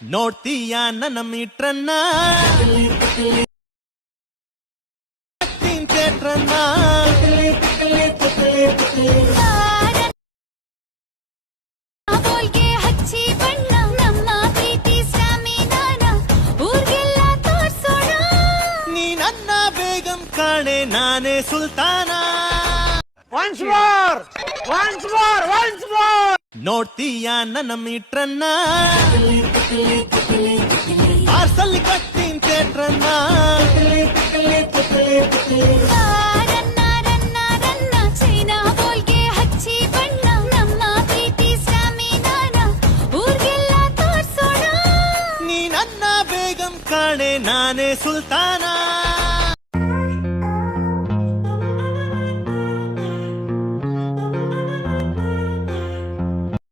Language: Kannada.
ನೋಡ್ತೀಯ ನನ್ನ ಮೀಟ್ರನ್ನ ಥಿಯೇಟ್ರನ್ನ ಬೋಲ್ಗೆ ಹಚ್ಚಿ ಬಣ್ಣ ನಮ್ಮ ಪ್ರೀತಿ ಸ್ವಾಮಿನಾನ ಊರ್ಗೆಲ್ಲ ತೋರ್ಸೋಣ. ನೀ ನನ್ನ ಬೇಗಂ ಕಾಣೆ ನಾನೇ ಸುಲ್ತಾನ. Once more! Once more! Once more! ನೋಡ್ತೀಯ ನನ್ನ ಮೀಟ್ರನ್ನ ಪಾರ್ಸಲ್ ಕಟ್ಟಿಂಗ್ ಥಿಯೇಟ್ರನ್ನ ರನ್ನ ರನ್ನ ರನ್ನ ಚೈನಾ ಬೋಲ್ಗೆ ಹಚ್ಚಿ ಬಣ್ಣ ನಮ್ಮ ಪ್ರೀತಿ ಸ್ವಾಮಿನಾನ ಊರ್ಗೆಲ್ಲ ತೋರ್ಸೋಣ. ನೀ ನನ್ನ ಬೇಗಂ ಕಾಣೆ ನಾನೇ ಸುಲ್ತಾನ.